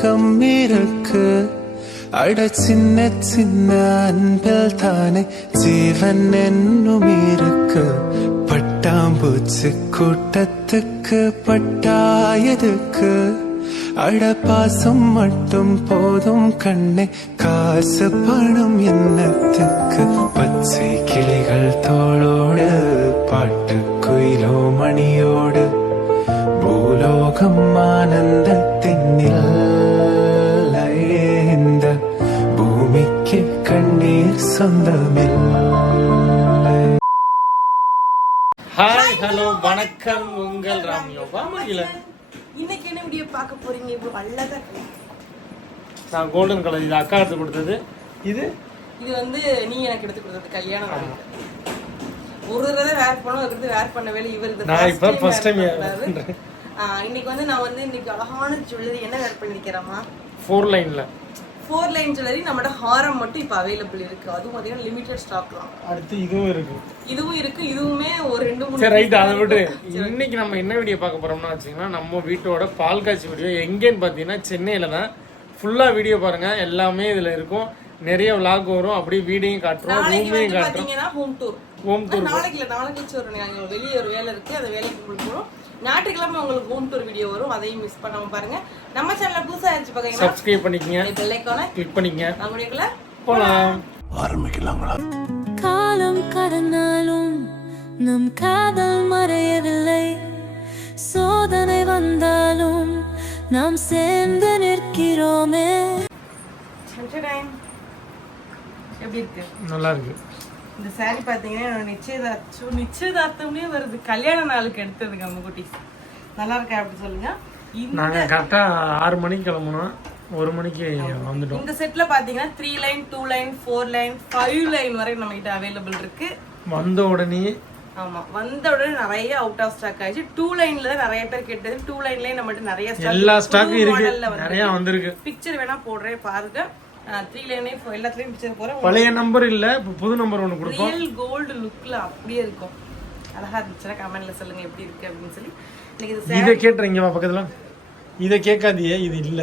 உலகம் இருக்கு. அட சின்ன சின்ன அன்பில் தானே ஜீவன் என்னும் இருக்கு. பட்டாம்பூச்சி கூட்டத்துக்கு பட்டாயதுக்கு அட பாசம் மட்டும் போதும் கண்ணே காசு பணம் என்னத்துக்கு? பச்சை கிளிகள் தோளோடு பாட்டு குயிலோ மணியோடு. பூலோகம் ஆனந்தத்தின் எல்லையே கண்ணீர் சொந்தமில்லை. ஹாய் ஹலோ வணக்கம். உங்கள் ராமியோ வாமகில இன்னைக்கு என்ன வீடியோ பார்க்க போறீங்க? இவ்வளவு அழகா. நான் கோல்டன் கலர் இது அக்கா எடுத்து கொடுத்தது. இது? இது வந்து நீ எனக்கு எடுத்து கொடுத்தது. கல்யாணம். ஒரு தடவை வேர் பண்ணோம் இருக்கிறது வேர் பண்ண வேலை இவர். இது நான் இப்ப பண்றாரு. ஆ, இன்னைக்கு வந்து நான் வந்து இன்னைக்கு அழகான ஜுவல்லரி என்ன வேர் பண்ணிருக்கிறேமா ஃபோர் லைன்ல ஃபோர் லைன் ஜுவல்லரி நம்மளோட ஹாரம் மட்டும் இப்போ அவைலபிள் இருக்கு. அதுவும் பார்த்தீங்கன்னா லிமிடெட் ஸ்டாக் தான். அடுத்து இதுவும் இருக்கு. இதுவும் இருக்கு. இதுவுமே ஒரு ரெண்டு மூணு சரி ரைட் அதை விட்டு. இன்னைக்கு நம்ம என்ன வீடியோ பார்க்க போறோம்னா வச்சுக்கோங்களா நம்ம வீட்டோட பால் காய்ச்சி வீடியோ எங்கேன்னு பார்த்தீங்கன்னா சென்னையில தான். ஃபுல்லா வீடியோ பாருங்க. எல்லாமே இதுல இருக்கும். நிறைய vlog வரும். அப்படியே வீடியோயும் காட்டுறோம் ரூமையும் காட்டுறோம். ஹோம் டூர் ஹோம் டூர் நாளைக்கு நாளைக்கு வெளியே ஒரு வேலை இருக்கு. அந்த வேலைக்கு போறோம். ஞாயிற்றுக்கிழமை உங்களுக்கு ஹோம் டூர் வீடியோ வரும். அதையும் மிஸ் பண்ணாம பாருங்க. நம்ம சேனல்ல புதுசா இருந்துச்சு பாத்தீங்கன்னா சப்ஸ்கிரைப் பண்ணிக்கங்க. பெல்லைக்கான கிளிக் பண்ணிக்கங்க. நம்மளுக்குள்ள போலாம். காலம் கடந்தாலும் நம் காதல் மறையவில்லை. சோதனை வந்தாலும் நாம் சேர்ந்து நிற்கிறோமே. எப்படி இருக்கு? நல்லா இருக்கு. இந்த saree பாத்தீங்கன்னா என்னோட நிச்சயதார்த்தம் நிச்சயதார்த்தம்னே வருது. கல்யாண நாளுக்கு எடுத்ததுங்க நம்ம குட்டீஸ். நல்லா இருக்கா அப்படி சொல்லுங்க. இந்த நாங்க கரெக்டா ஆறு மணிக்கு கிளம்புனோம். ஒரு மணிக்கு வந்துட்டோம். இந்த செட்ல பாத்தீங்கன்னா three line two line four line five line வரை நம்ம கிட்ட அவைலபிள் இருக்கு. வந்த உடனே ஆமா. வந்த உடனே நிறைய அவுட் ஆஃப் ஸ்டாக் ஆயிடுச்சு. டூ லைன்ல தான் நிறைய பேர் கேட்டது. டூ லைன்லயே நம்மகிட்ட நிறைய எல்லா ஸ்டாக்கும் இருக்கு. நிறைய வந்திருக்கு. பிக்சர் வேணா போடுறேன் பாருங்க. த்ரீ லைனே எல்லாத்துலயும் பிக்சர் போறேன் பழைய நம்பர் இல்ல இப்ப புது நம்பர் ஒண்ணு கொடுப்போம். ரியல் கோல்டு லுக்ல அப்படியே இருக்கும். அழகா இருந்துச்சுன்னா கமெண்ட்ல சொல்லுங்க எப்படி இருக்கு அப்படின்னு சொல்லி. இது இதை கேட்டுறீங்க பக்கத்துல. இதை கேட்காதியே இது இல்ல.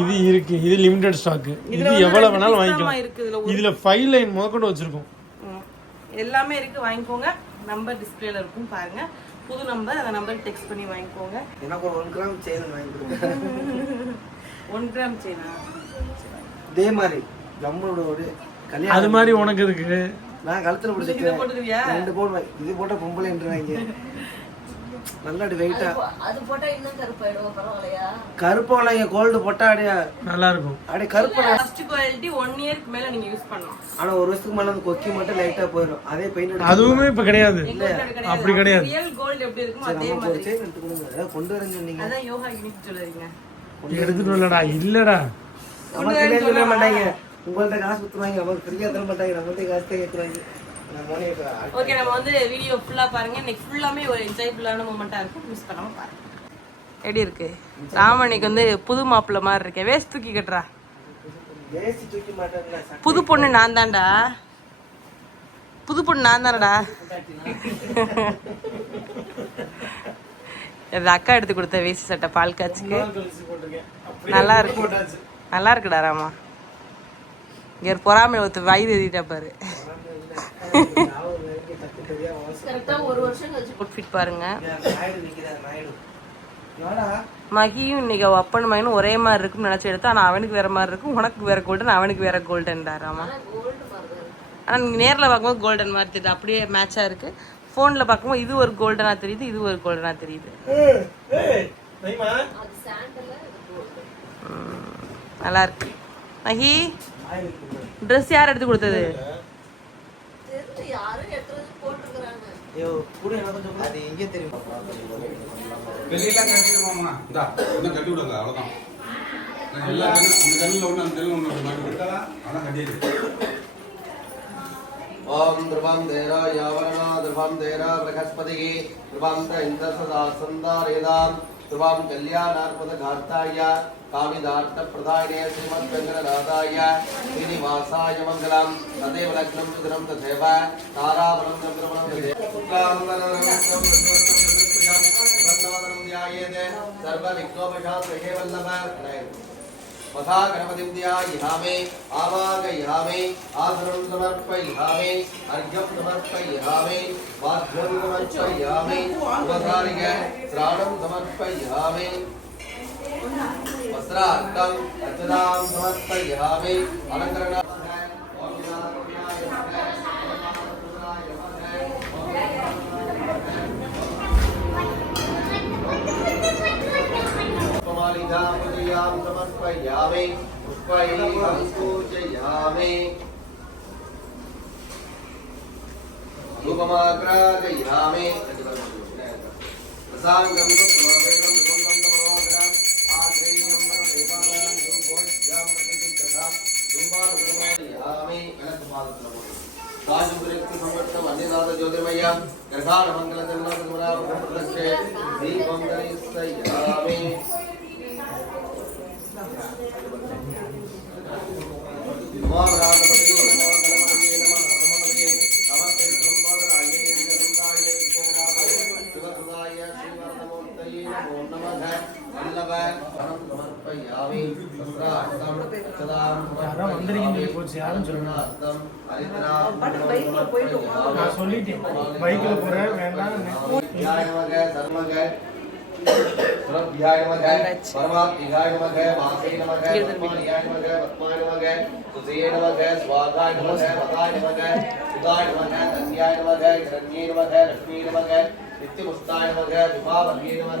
இது இருக்கு இது லிமிடெட் ஸ்டாக் இது எவ்வளவு வேணாலும் வாங்கிக்கலாம். இதுல ஃபைவ் லைன் முதற்கொண்டு வச்சிருக்கோம். எல்லாமே இருக்கு வாங்கிக்கோங்க. நம்பர் டிஸ்பிளேல இருக்கும் பாருங்க. புது நம்பர் அந்த நம்பர் டெக்ஸ்ட் பண்ணி வாங்கிக்கோங்க. எனக்கு ஒரு ஒன் கிராம் செயின் வாங்கி கொடுங்க. ஒன் கிராம் செயினா இதே மாதிரி நம்மளோட ஒரு கல்யாணம் அது மாதிரி உனக்கு இருக்கு. நான் கழுத்துல இதை பிடிச்சிருக்கேன் ரெண்டு வாங்கி இது போட்டா பொம்பளை என்று வாங்கி நல்லா வெயிட்டா அது போட்டா இன்னும் கருப்பாயிடும் பரவாயில்லையா? கருப்பு வாங்க கோல்டு போட்டா அப்படியே நல்லா இருக்கும். அப்படியே கருப்பு ஃபர்ஸ்ட் குவாலிட்டி ஒன் இயர்க்கு மேல நீங்க யூஸ் பண்ணலாம். ஆனா ஒரு வருஷத்துக்கு மேல அந்த கொக்கி மட்டும் லைட்டா போயிடும். அதே பெயிண்ட் அதுவுமே இப்ப கிடையாது. அப்படி கிடையாது. ரியல் கோல்டு எப்படி இருக்குமோ அதே மாதிரி. கொண்டு வரேன்னு சொன்னீங்க. அதான் யோகா யூனிக் சொல்லுறீங்க எடுத்துட்டு வரலடா இல்லடா. நமக்கு சொல்ல மாட்டாங்க. உங்கள்ட்ட காசு குத்துவாங்க நமக்கு ஃப்ரீயா தர மாட்டாங்க. நம்மள்ட்ட காசு தான் கேட்குறாங்க நான் மோனே ஓகே நம்ம வந்து வீடியோ ஃபுல்லா பாருங்க. இன்னைக்கு ஃபுல்லாமே ஒரு என்ஜாய்ஃபுல்லான மூமெண்டா இருக்கும். மிஸ் பண்ணாம பாருங்க. எப்படி இருக்கு? ராமணிக்கு வந்து புது மாப்பிள்ள மாதிரி இருக்கே. வேஸ்ட் தூக்கி கட்டுறா. புது பொண்ணு நான் தான்டா. புது பொண்ணு நான் தானடா. அக்கா எடுத்து கொடுத்த வேஸ்ட் சட்டை பால் காய்ச்சிக்கு. நல்லா இருக்கு. நல்லா இருக்குடா ராமா. இங்க ஒரு பொறாமை ஒருத்தர் வயிறு எழுதிட்டா பாரு. அவுட்ஃபிட் பாருங்க. மகியும் இன்னைக்கு அவ அப்பன் மகனும் ஒரே மாதிரி இருக்கும்னு நினைச்சு எடுத்தா ஆனா அவனுக்கு வேற மாதிரி இருக்கும் உனக்கு வேற கோல்டன் அவனுக்கு வேற கோல்டன்டா ராமா. ஆனா நீங்க நேர்ல பார்க்கும்போது கோல்டன் மாதிரி தெரியுது. அப்படியே மேட்சா இருக்கு. போன்ல பார்க்கும்போது இது ஒரு கோல்டனா தெரியுது இது ஒரு கோல்டனா தெரியுது. ம், நல்லா இருக்கு மகி ட்ரெஸ் யார் எடுத்து கொடுத்தது? யாரும் எடுத்துறது போட்டுருக்காங்க ஐயோ கூட எனக்கு கொஞ்சம் அது எங்கே தெரியுமா. வெளியெல்லாம் கட்டிடுவோம்மா. இந்தா இன்னும் கட்டி कामिदार्थप्रदायिने श्रीमद्वेङ्कटनाथाय श्रीनिवासाय मङ्गलं तदेव लग्नं रुद्रं तथैव तारावनं चन्द्रवनं ध्यायेते सर्वविघ्नोपशास्त्रहे वल्लभ वधा गणपतिं ध्यायिहामे आवागयिहामे आसनं समर्पयिहामे अर्घ्यं समर्पयिहामे वाद्यं समर्पयिहामे उपधारिक श्राणं समर्पयिहामे वस्त्रार्थम रचनां समर्पयामि अलङ्करण समर्पयामि पुष्पैः सूचयामि धूपमाग्रादयामि रसाङ्गं धूपानुगमयामि राजपुरक्ति समर्थम अन्यनाथ ज्योतिर्मय ग्रहाण मंगल जन्नत गुणाप प्रदक्षे दीपं दरिसयामि समर्पयामि जगन्नाथं हरिद्रां நான் சொல்லிட்டேன் பைக்கில் போகிறேன் வேண்டாம் ध्याय नमः धर्मः सुरभ्याय नमः परमात्माय नमः वासे नमः ब्रह्माय नमः पद्माय नमः सुधे नमः स्वाहाय नमः वदाय नमः सुदाय नमः धन्याय नमः हिरण्ये नमः लक्ष्मी नमः नित्यमुस्ताय नमः विभावर्ये नमः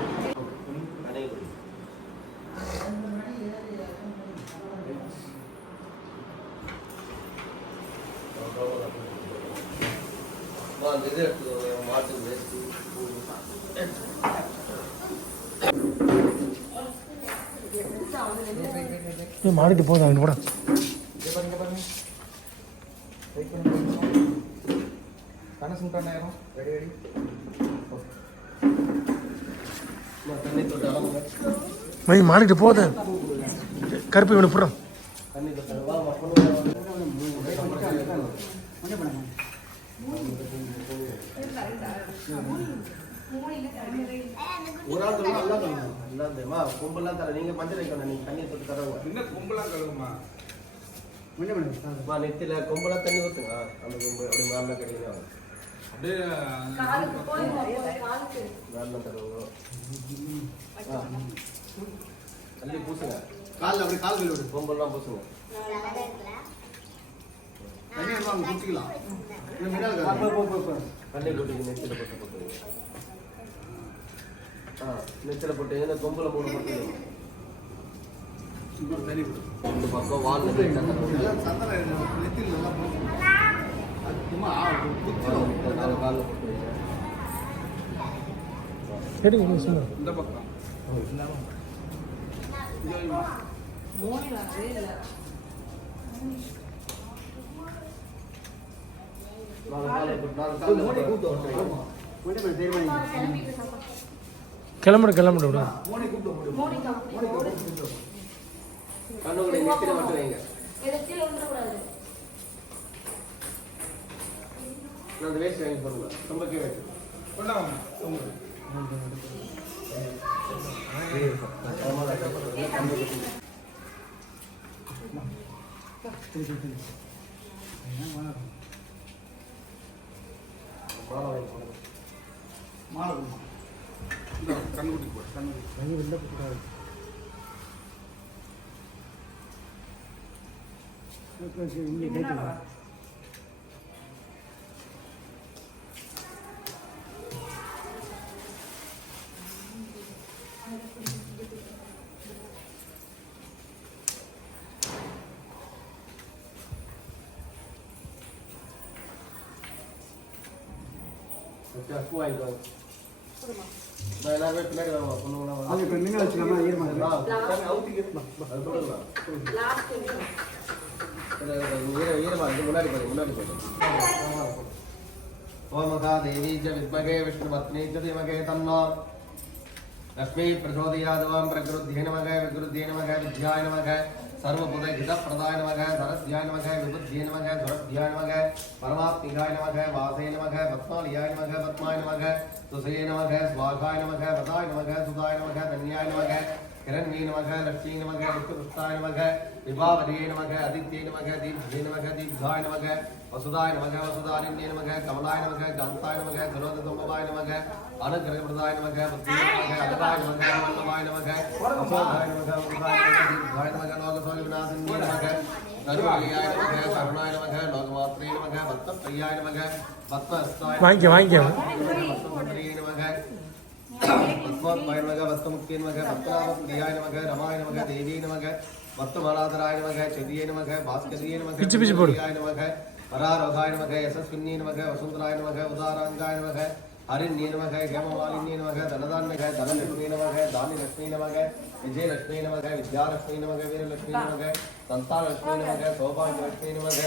மாடிட்டு போதும் அங்கே கூட தண்ணி தொட்டு மாடிட்டு போத. கருப்பு இவனுக்கு போடுறோம் தண்ணி தொட்டு வா பொண்ணு ஒரு ஆள் தொழில் நல்லா பண்ணணும் கும்பலாம் தர நீங்க மஞ்சள் வைக்கணும். நீங்க தண்ணி தொட்டு தரவங்க என்ன கும்பலாம் கழுவுமா? மா நெத்தில கும்பலாம் தண்ணி ஊத்துங்க. அந்த கும்பல் அப்படி மேல கிடையாது அப்படியே மேல தருவோம். தள்ளி பூசுங்க. காலில் அப்படி கால் கழுவி கும்பல்லாம் பூசுங்க. தண்ணி வாங்க குடிச்சிக்கலாம். தண்ணி கொட்டிங்க நெத்தில போட்டு போட்டுருங்க ஆ நெத்தில போட்டு இந்த கொம்புல மூணு போட்டு. இந்த பக்கம் வால் காலில் போட்டு. வைங்க. இந்த பக்கம். நாலு போட்டு நாலு காலில் போட்டு. கிளம்புற கிளம்புற விட. மாலை நெத்தில மட்டும் வைங்க நான் அந்த வேஸ்ட் வாங்கி போடுங்க ரொம்ப கீழே வைங்க. கொண்டாங்க மாலை வாங்கி போடுங்க இந்த கண்ணுக்குட்டி போடு கண்ணுக்குட்டி பூ வாங்கிட்டு வாங்க நான் எல்லாருமே பின்னாடி வருவோம் பொண்ணுங்களா வருவோம். அது இப்போ நின்று வச்சுக்கலாமா ஈரமா ஆ, சாமி, அவுத்திக்க. அது போடுங்களா? இது, இது, ஈர- ஈரமா இருக்கு. முன்னாடி போடு, முன்னாடி போடு. ஓம் மகா தேவி ச வித்மகே விஷ்ணுபத்னி ச தீமகே தன்னோ லக்ஷ்மீ பிரச்சோதயாதவாம் பிரகிருத்தியே நமக விகிருத்தியே நமக வித்யாய நமக சர்வபுத ஹிதப்பிரதாய நமக சரஸ்யாய நமக விபுத்தியே நமக சுரத்யாய நமக பரமாத்மிகாய நமக வாசே நமக பத்மாலியாய நமக பத்மாய நமக சுசே நமக ஸ்வாகாய நமக பதாய நமக சுதாய நமக தன்யாய நமக கிரண்யே நமக லட்சுமி நமக விஷ்ணுபுஸ்தாய நமக விபாவரியே நமக அதித்யே நமக தீப்யே நமக தீப்தாய நமக வசுதாய நமக வசுதாரண்யே நமக கமலாய நமக காந்தாய நமக கரோதசம்பவாய நமக அனுகிரகபிரதாய நமக புத்தியே நமக அகதாய நமக வல்லபாய நமக வசோதாய நமக வசுதாய நமக தீப்தாய நமக லோகசோலி விநாசன்யே நமக தருவாலியாய நமக கருணாய நமக லோகமாத்ரே நமக வாங்கிக்க பத்மசுந்தரியே நமக பத்மாத்மாய நமக பத்மமுக்தியே நமக பத்மநாபப்பிரியாய நமக ரமாய நமக தேவியே நமக பத்மநாதராய நமக செடியே நமக பாஸ்கரியே நமக பிச்சு பிச்சு போடு. பிரியாய நமக பராரோகாய நமக யசஸ்வின்யே நமக வசுந்தராய நமக உதாராங்காய நமக ஹரிண்யே நமக ஹேமமாலின்யே நமக தனதான்மக தனலட்சுமி நமக தானிலட்சுமி நமக விஜயலட்சுமி நமக வித்யாலட்சுமி நமக வீரலட்சுமி நமக சந்தானலட்சுமி நமக சௌபாகியலட்சுமி நமக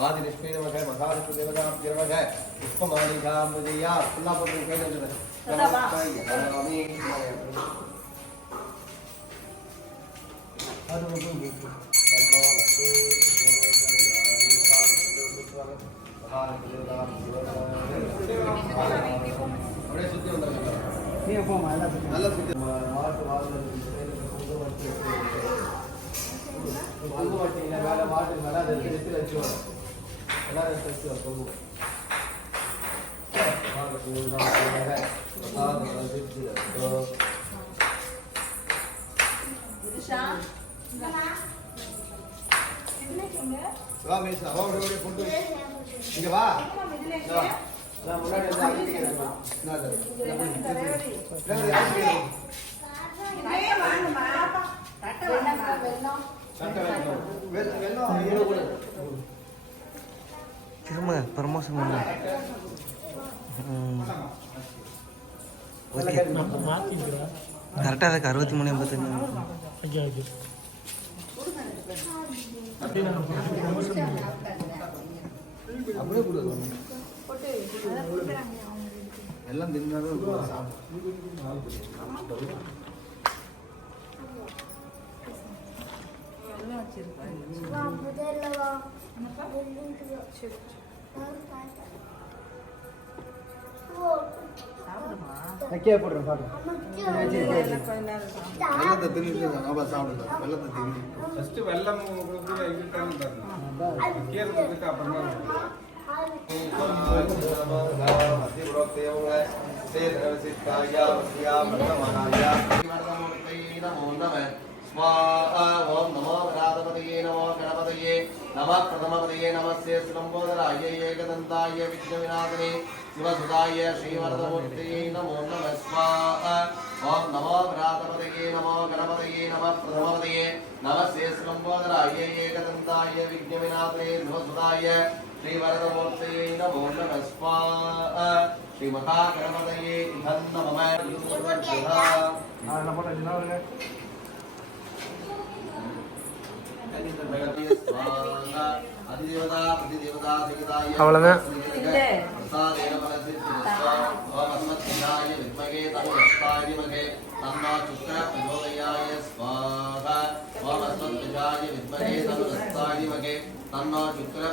ஆதிலட்சுமி நமக மகாலட்சுமி தேவதாபிய நமக அறுபது வந்துருங்க நீ போமா எல்லாம் சுத்தி. மாட்டு வாசல் பங்கு மாட்டீங்க மாட்டு மேல அதை எடுத்து எடுத்து வச்சுவோம் எல்லாரும் எடுத்து வச்சுவோம் பங்கு வா மேஸ் அவா ஓடி ஓடி கொண்டு வை. இங்க வா. நான் முன்னாடி வந்து. நான். திரும்ப ப்ரமோஷன் பண்ண ஓகே. கரெக்டாக இருக்கு அறுபத்தி மூணு எண்பத்தஞ்சு. அப்படியே கொடு. எல்லாம் தின்னாலும் வைக்க போடுறேன் வெள்ளத்தை தின்னுட்டு ஆமா சாப்பிடுங்க வெள்ளத்தை தின்னு ஃபர்ஸ்ட் வெள்ளம் கீரத்துக்கு அப்புறமா ஓம் நமோ கணாதபதியே நமோ கணபதியே நம பிரதமபதியே நமஸ்தே சுலம்போதராய ஏகதந்தாய விக்னவிநாதனே சிவசுதாய ஸ்ரீவரதமூர்த்தியே நமோ நம ஸ்வாஹ ஓம் நமோ விராதபதியே நமோ கணபதியே நம பிரதமபதியே நமஸ்தே சுலம்போதராய ஏகதந்தாய விக்னவிநாதனே சிவசுதாய ஸ்ரீவரதமூர்த்தியே நமோ நம ஸ்வாஹ ஸ்ரீமகாகணபதியே இதன்ன மம அவ்வளவுதான். தன்னோ சுக்கர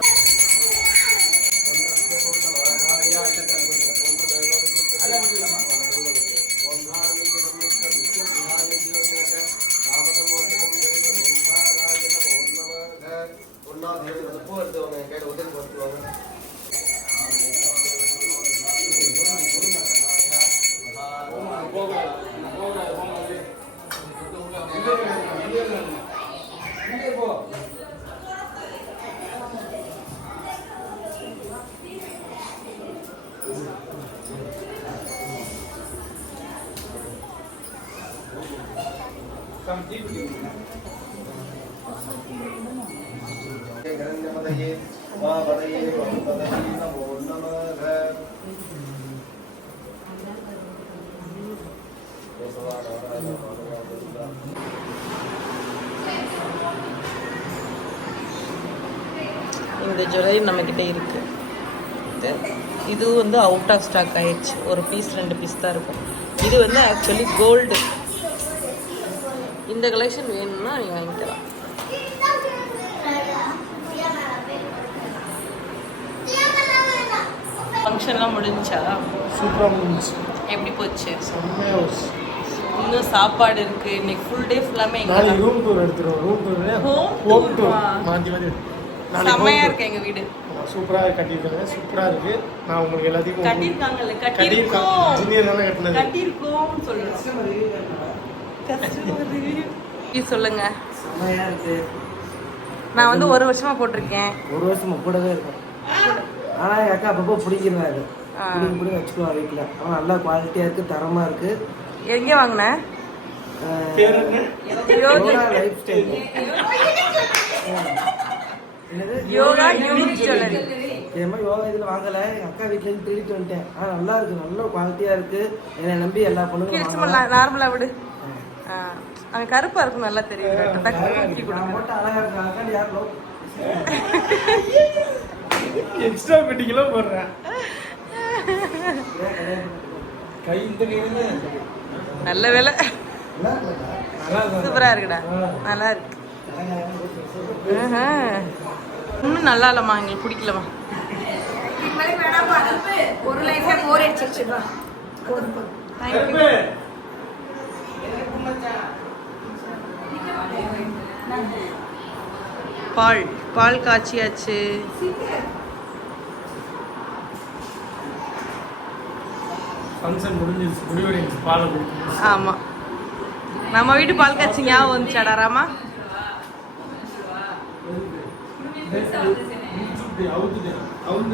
ஒன்றாவது ஏழு அந்த பூ எடுத்துவாங்க என் கையில் உதவி பார்த்துவாங்க Come deep. இந்த ஜுவல்லரி நம்மக்கிட்ட இருக்குது இது வந்து அவுட் ஆஃப் ஸ்டாக் ஆயிடுச்சு. ஒரு பீஸ் ரெண்டு பீஸ் தான் இருக்கும். இது வந்து ஆக்சுவலி கோல்டு இந்த கலெக்ஷன் வேணும்னா நீங்கள் வாங்கிக்கலாம். ஃபங்க்ஷன்லாம் முடிஞ்சா? சூப்பராக முடிஞ்சிச்சு. எப்படி போச்சு? செம்மையாக போச்சு. இன்னும் சாப்பாடு இருக்கு. இன்னைக்கு ஃபுல் டே ஃபுல்லாமே நாளைக்கு ரூம் டூர் எடுத்துருவோம். Room tour home tour? மாற்றி மாற்றி செம்மையா இருக்கு எங்க வீடு. சூப்பராக கட்டியிருக்காங்க. சூப்பராக இருக்கு. நான் உங்களுக்கு எல்லாத்தையும் கட்டியிருக்காங்கல்ல கட்டியிருக்காங்க. கட்டியிருக்கோம். இன்ஜினியர் தானே கட்டினது. கட்டியிருக்கோம் சொல்லுங்க சொல்லுங்க. செம்மையா இருக்கு. நான் வந்து ஒரு வருஷமா போட்டிருக்கேன். ஒரு வருஷம் கூடவே இருக்கும். ஆனா எங்க அக்கா அப்பப்போ பிடிக்கிறாரு. பிடிக்க பிடிக்க வீட்டில். ஆனால் நல்லா குவாலிட்டியா இருக்கு தரமா இருக்கு. எங்கே வாங்கினேன் யோகா லைஃப் ஸ்டைல் என்னது? யோகா யூனிக் ஜுவல்லரி இது மாதிரி யோகா இதில் வாங்கலை. எங்கள் அக்கா வீட்டிலேருந்து திருடிட்டு வந்துட்டேன். ஆனால் நல்லா இருக்கு. நல்ல குவாலிட்டியாக இருக்கு. என்னை நம்பி எல்லா பொண்ணுங்களும் சும்மா வாங்கலாம். நார்மலா விடு. ஆ, அவன் கருப்பா இருக்கும் நல்லா தெரியும். டக்கு தூக்கி நான் கொடுங்க. போட்டு அழகா இருக்கு எக்ஸ்ட்ரா பெட்டிங்களோ போடுறேன். கை இந்த கையில நல்ல வேலை. நல்லா இருக்கு சூப்பரா இருக்குடா. நல்லா இருக்கு. ஆஹா. இன்னும் நல்லா இல்லம்மா எங்களுக்கு பிடிக்கலம்மா. ஒரு லைஃபே போர் அடிச்சிருச்சுப்பா தேங்க்யூ பால் பால் காய்ச்சியாச்சு. ஃபங்க்ஷன் முடிஞ்சிருச்சு. முடிவடைஞ்சிச்சு பாலை கொடுத்து ஆமா. நம்ம வீட்டு பால் காய்ச்சி ஞாபகம் வந்துச்சாடா ராமா?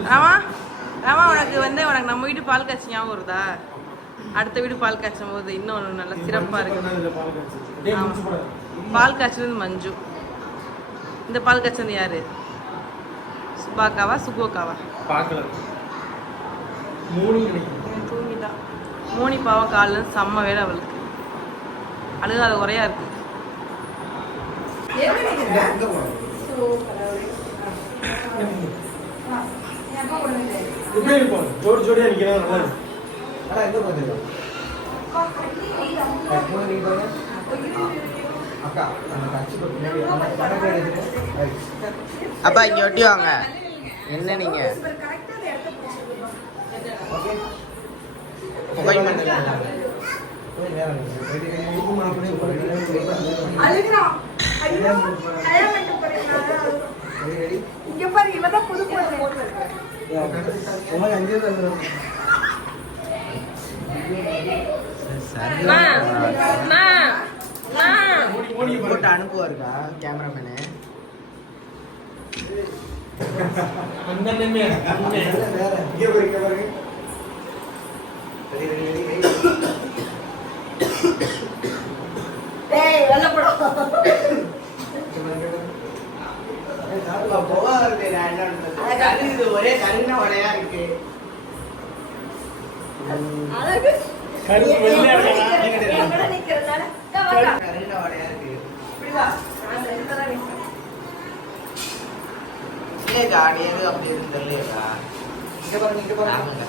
ராமா ராமா உனக்கு வந்து உனக்கு நம்ம வீட்டு பால் காய்ச்சி ஞாபகம் வருதா? அடுத்த வீடு பால் காய்ச்சும் போது இன்னும் நல்லா சிறப்பா இருக்கு. பால் காய்ச்சது மஞ்சு இந்த பால் காய்ச்சது யாரு? சுபாக்காவா சுகோக்காவா? பார்க்கல. மூணு மோனி பாவம் காலில் செம்ம வேலை அவளுக்கு. அழுகாத குறையா இருக்கு. ஜோடி ஜோடியா நல்லா எங்கே அப்பா இங்க ஒட்டி வாங்க. என்ன நீங்க? போய் இங்க பாரு இவதான் புது பேர் போட்டு அனுப்புவாருக்கா கேமராமேனு அந்த வேற இங்கே பாருங்க இங்கே பாருங்க ரெடி ரெடி ரெடி டேய் வெள்ள படம் இது ஒரே கருண உடையா இருக்கு கருப்பு வெள்ளையா இருக்கா? எங்கட நிக்கிறதுனால இதோ வாக்கா. கருண உடையா இருக்கு இப்படி வா நான் சென்டரா தான் நிக்கிறேன் இல்லையக்கா நீ அப்படி இருக்கு தெரியலையக்கா இங்கே பாருங்க இங்கே பாருங்க.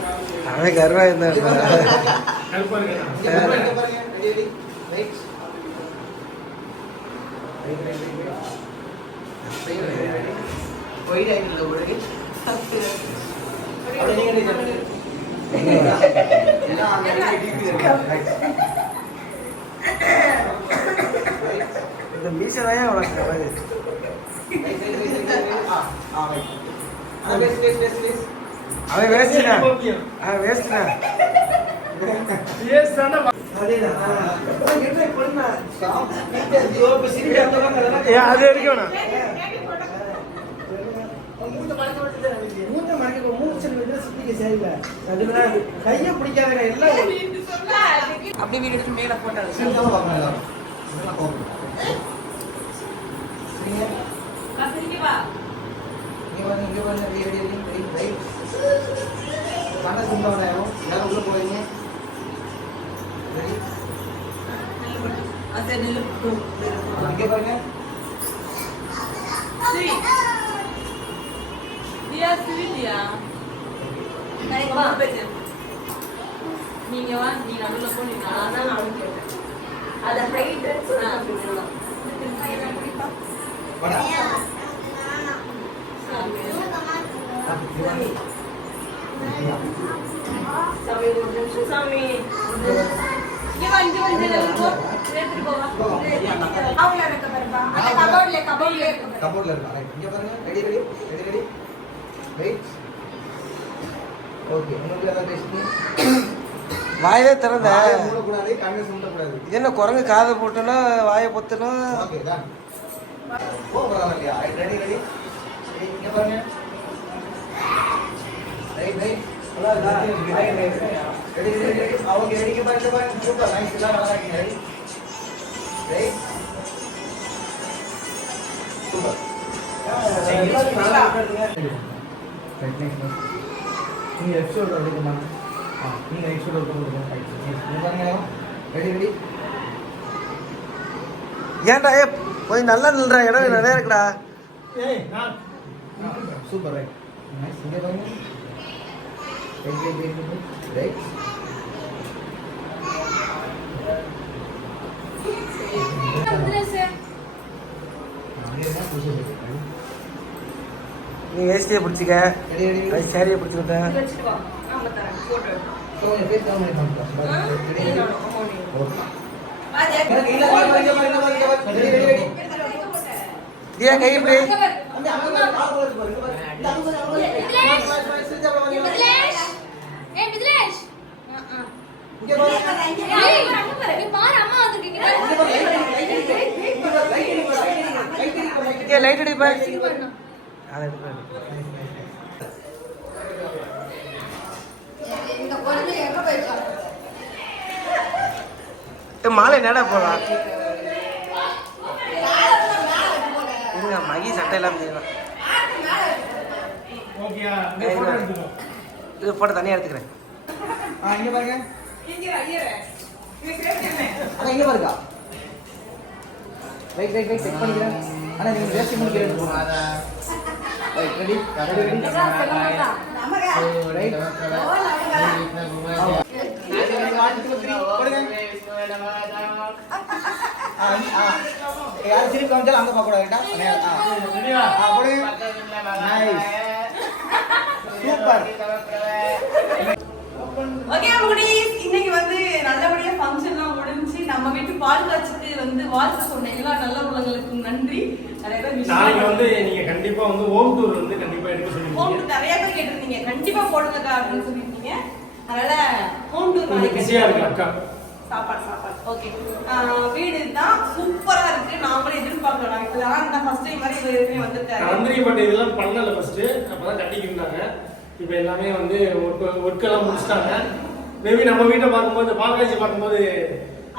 நாம கத்துக்கலாம். அவன் கருவா இருந்தா கருப்பா இருக்கா இங்கே பாருங்க இங்கே பாருங்க ரெடி அவன் வேஸ்ட்னா அவன் வேஸ்ட்னா Yes தானே அதேதான் என்ன பண்ணா இப்ப சிரிப்பு அந்த ஏ அது எடுக்கணும். மூத்த மறைக்க மூச்சு சித்திக்க சரியில்லை. கையை பிடிக்காத எல்லாம் அப்படியே வீடு எடுத்து மேல போட்டோ இங்க பாருங்க இங்க கண்ணை சுண்டவன எல்லாரும் உள்ள போறீங்க ரெடி இங்க பாருங்க. நீங்க வா நீ நடுவில் போ நீ அதான் நானும் கேட்டேன். அதை ன்னு சொன்னா அப்படின்னுதான். வாடா கபோர்ட்ல இருக்கா ரைட் இங்க பாருங்க ready ready ready ready right. Okay உங்களுக்கு எல்லாம் பேசுங்க வாயே திறந்த இது என்ன குரங்கு காதை போட்டோன்னா வாயை பொத்தணும் ஓகே அவங்க ரெடிக்கு பாருங்க பாருங்க சூப்பர் நைஸ் எல்லாம் நல்லா இருக்கீங்க ரெடி ரைட் சூப்பர் நீங்க லெஃப்ட் ஷோல்டர் எடுக்கமா ஆ நீங்க ரைட் ஷோல்டர் கொடுங்க நீங்க பாருங்க ரெடி ரெடி ஏன்டா ஏ கொஞ்சம் நல்லா நில்றா இடம் நிறைய இருக்குடா சூப்பர் ரைட் நைஸ் இங்க பாருங்க நீ வேஸ்டியை பிடிச்சிக்க சேரியை பிடிச்சிக்கிட்டேன் இங்க வச்சுட்டு வா. ஆமா, தரேன். photo எடு. கொஞ்சம் பேஸ் டவுன் பண்ணி ஆ? காமிக்கலாம் ரெடி நீ ரெடி நானும், ஆமா, நீ. ஓகே அது எனக்கு இல்ல பாருங்க பாருங்க பாருங்க பாருங்க ரெடி ரெடி ரெடி எடுத்துட்டு வா, எங்க போட்ட? ஏ கை இப்படி லைட் அடிப்பா அதை மாலை நேடா போகலாம் இருங்க மகி சட்டை எல்லாம் செய்யலாம். இது போட்டு தனியாக எடுத்துக்கிறேன். ஆ இங்க பாருங்க. அண்ணா இங்க பாருங்க. ரைட் ரைட் ரைட் செக் பண்ணிக்கிறேன். அண்ணா நீங்க வேஸ்ட் பண்ணிக்கிறேன் ரைட் ரெடி ரெடி யாரும் திருப்பி காமிச்சாலும் அங்க பார்க்க கூடாது நைஸ் சூப்பர் ஓகே முடிஸ் இன்னைக்கு வந்து நல்லபடியா ஃபங்க்ஷன்லாம் முடிஞ்சு நம்ம வீட்டு பால் காய்ச்சிட்டு வந்து வாழ்த்து சொன்ன எல்லா நல்ல உள்ளங்களுக்கும் நன்றி. நிறைய பேர் நாளைக்கு. வந்து நீங்க கண்டிப்பா வந்து ஹோம் டூர் வந்து கண்டிப்பா எடுக்க ஹோம் சொல்லுவீங்க டூர் நிறைய பேர் கேட்டிருந்தீங்க. கண்டிப்பா போடுங்கக்கா அப்படின்னு சொல்லியிருக்கீங்க அதனால ஹோம் டூர் பிஸியா இருக்கு அக்கா. சாப்பாடு சாப்பாடு. ஓகே வீடு தான் சூப்பரா இருக்கு. நாமளே எதிர்பார்க்கல. நான் இப்பதான் தான் ஃபர்ஸ்ட் டைம் மாதிரி இது வரைக்கும் வந்திருக்காரு நந்திரி பட் இதெல்லாம் பண்ணல ஃபர்ஸ்ட் அப்பதான் கட்டிக்கிட்டாங்க இப்போ எல்லாமே வந்து ஒர்க் ஒர்க்கெல்லாம் முடிச்சிட்டாங்க. மேபி நம்ம வீட்டை பார்க்கும்போது பால்காட்சி பார்க்கும்போது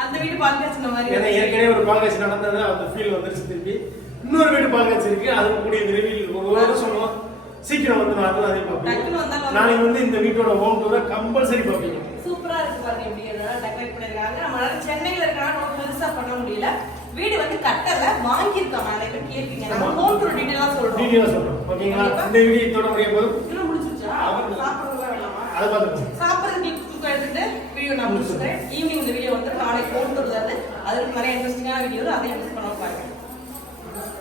அந்த வீடு பால்காய்ச்சின மாதிரி ஏன்னா ஏற்கனவே ஒரு பால்காட்சி நடந்தது அந்த ஃபீல் வந்துருச்சு திருப்பி. இன்னொரு வீடு பால்காட்சி இருக்கு அது கூடிய விரைவில் ஒரு சொல்லுவோம் சீக்கிரம் வந்து அதுவும் அதே வந்து- நாளைக்கு வந்து இந்த வீட்டோட ஹோம் டூரை கம்பல்சரி பார்ப்பீங்க. சூப்பரா இருக்கு பாருங்க எப்படி அதெல்லாம் டெக்கரேட் பண்ணிருக்காங்க. நம்மளால சென்னையில இருக்கனால நம்ம பெருசா பண்ண முடியல. வீடு வந்து கட்டல வாங்கியிருக்கோம். நிறைய பேர் கேட்பீங்க. நம்ம ஹோம் டூர் டீடைலா சொல்றோம். டீட்டெயிலாக சொல்றோம். ஓகேங்களா? இந்த வீடியோ இதோட முடிய போதும் இதெல்லாம் முடிச்சிருச்சா சாப்பிடுறதுலாம் வேணாமா அதை பார்த்துக்கோங்க சாப்பிடுறதுக்கு வீடியோ நான் முடிச்சுக்கிறேன் ஈவினிங் இந்த வீடியோ வந்து நாளைக்கு போட்டு டூர் அதுக்கு நிறைய இன்ட்ரெஸ்டிங்கான வீடியோ அதையும் மிஸ் பண்ண பாருங்க